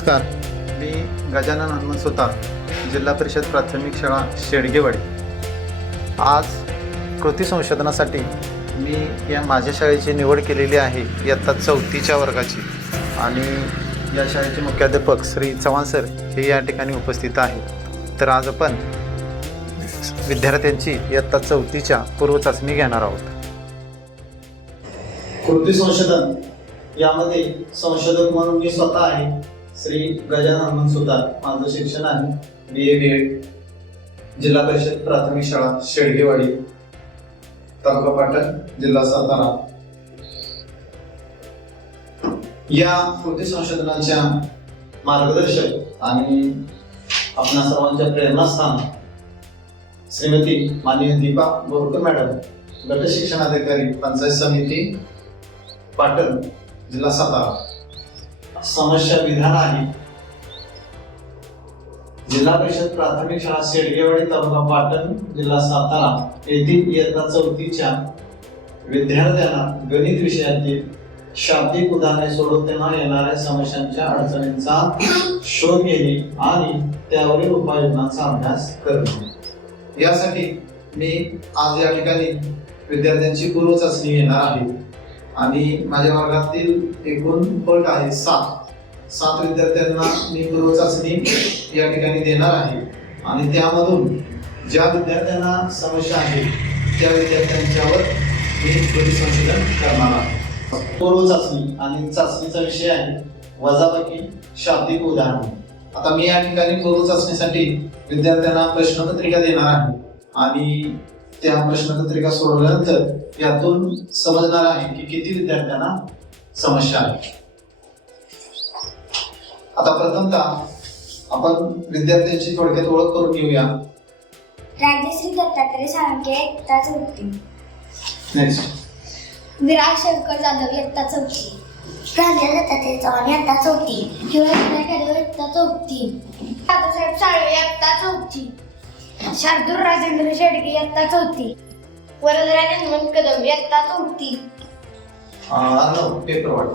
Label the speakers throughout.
Speaker 1: नमस्कार. मी गजानन हनुमंत सुतार जिल्हा परिषद प्राथमिक शाळा शेडगेवाडी. आज कृती संशोधनासाठी मी या माझ्या शाळेची निवड केलेली आहे इयत्ता चौथीच्या वर्गाची. आणि या शाळेचे मुख्याध्यापक श्री चव्हाण सर हे या ठिकाणी उपस्थित आहेत. तर आज आपण विद्यार्थ्यांची इयत्ता चौथीच्या पूर्वचाचणी घेणार आहोत.
Speaker 2: कृती संशोधन यामध्ये संशोधक म्हणून मी स्वतः आहे. श्री गजानन हनुमंत सुतार माझं शिक्षण आहे. बी ए बी एड जिल्हा परिषद प्राथमिक शाळा शेडगेवाडी तालुका पाटण जिल्हा सातारा. या कृती संशोधनाच्या मार्गदर्शक आणि आपणा सर्वांच्या प्रेरणास्थान श्रीमती माननीय दीपा बोरकर मॅडम गट शिक्षणाधिकारी पंचायत समिती पाटण जिल्हा सातारा. समस्या विधान आहे. जिल्हा परिषद प्राथमिक शाळा शेडगेवाडी तालुका पाटण जिल्हा सातारा येथील इयत्ता चौथीच्या विद्यार्थ्यांना गणित विषयातील शाब्दिक उदाहरणे सोडवताना येणाऱ्या समस्यांच्या अडचणींचा शोध घेणे आणि त्यावरील उपाययोजनांचा अभ्यास करणे. यासाठी मी आज या ठिकाणी विद्यार्थ्यांची पूर्वचाचणी घेणार आहे. आणि माझ्या वर्गातील एकूण पट आहे सात. सात विद्यार्थ्यांना मी पूर्व चाचणी या ठिकाणी देणार आहे. आणि त्यामधून ज्या विद्यार्थ्यांना समस्या आहे त्या विद्यार्थ्यांच्यावर मी कृती संशोधन करणार आहे. पूर्वचाचणी आणि चाचणीचा विषय आहे वजाबाकी शाब्दिक उदाहरणे. आता मी या ठिकाणी पूर्व चाचणीसाठी विद्यार्थ्यांना प्रश्नपत्रिका देणार आहे. आणि त्या प्रश्नपत्रिका सोडवल्यानंतर यातून समजणार आहे की किती विद्यार्थ्यांना समस्या आहे आता प्रथमतः आपण विद्यार्थ्यांची थोडक्यात ओळख करून घेऊया.
Speaker 3: राजश्री दत्तात्रय साळुंके इयत्ता चौथी
Speaker 2: नेक्स्ट
Speaker 3: विराज शंकर जाधव इयत्ता चौथी प्रांजल दत्तात्रय चव्हाण इयत्ता चौथी शिवराज चौथी दादासाहेब साळवे इयत्ता चौथी शार्दूर राजेंद्र शेडगे इयत्ता चौथी वरदराज हनुमंत कदम इयत्ता चौथी
Speaker 2: अर्णव पेपर वाट.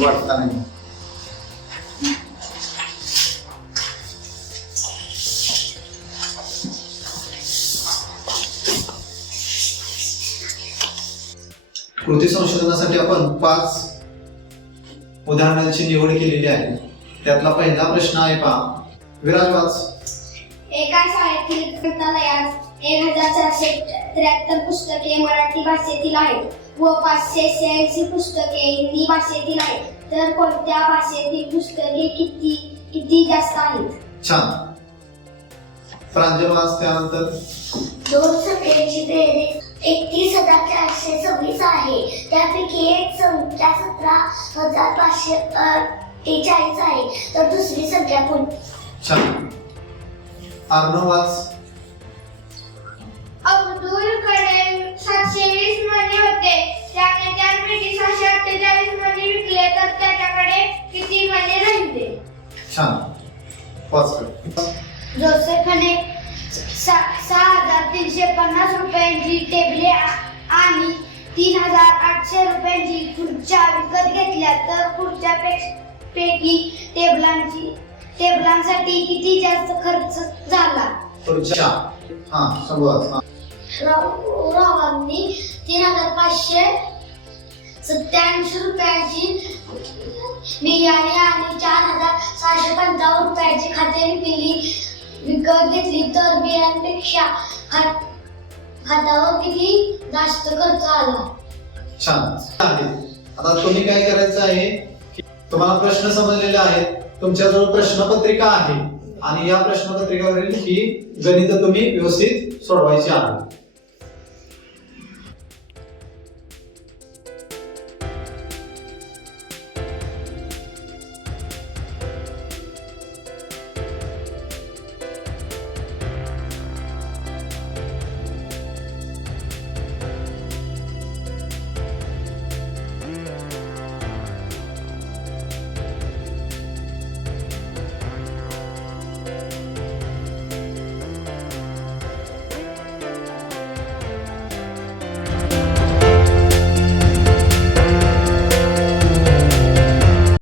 Speaker 2: वाटता नाही. कृती संशोधनासाठी आपण पाच उदाहरणांची निवड केलेली आहे. त्यातला पहिला प्रश्न आहे पहा. विराज वाच.
Speaker 3: एका शाळेतील ग्रंथालयात एक हजार चारशे त्र्याहत्तर पुस्तके मराठी भाषेतील आहेत व पाचशे शहाऐंशी पुस्तके हिंदी भाषेतील आहेत. तर कोणत्या भाषेतील पुस्तके किती किती जास्त आहेत?
Speaker 2: छान. प्रांजल वाच त्यानंतर.
Speaker 3: दोन संख्येची बेरीज एकतीस हजार चारशे सव्वीस आहे. त्यापैकी एक संख्या सतरा हजार पाचशे अठ्ठेचाळीस आहे. तर दुसरी संख्या कोणती
Speaker 2: छान अर्णव वाच.
Speaker 3: सातशे वीस मणी होते. त्याने त्यापैकी सहाशे अठ्ठेचाळीस मणी विकले. तर त्याच्याकडे किती मणी राहिले?
Speaker 2: छान. पाच कर.
Speaker 3: जोसेफने सा- सहा हजार तीनशे पन्नास रुपयांची टेबले आ- आणि तीन हजार आठशे रुपयांची खुर्च्या विकत घेतल्या. तर खुर्च्या पेक्ष- पैकी टेबलांची टेबलांसाठी किती जास्त खर्च झाला?
Speaker 2: खुर्च्या हा हा.
Speaker 3: राव- रावांनी तीन हजार पाचशे सत्याऐंशी रुपयाची बिर्याणी आणि चार हजार सहाशे पंचावन्न रुपयाची खाते विकली विकत घेतली. तर बिर्याणीपेक्षा खात खातावर किती जास्त खर्च आला?
Speaker 2: छान आहे. आता तुम्ही काय करायचं आहे? तुम्हाला प्रश्न समजलेले आहेत. तुमच्याजवळ प्रश्नपत्रिका आहे. आणि या प्रश्नपत्रिकेवरील ही गणित तुम्ही व्यवस्थित सोडवायची आहे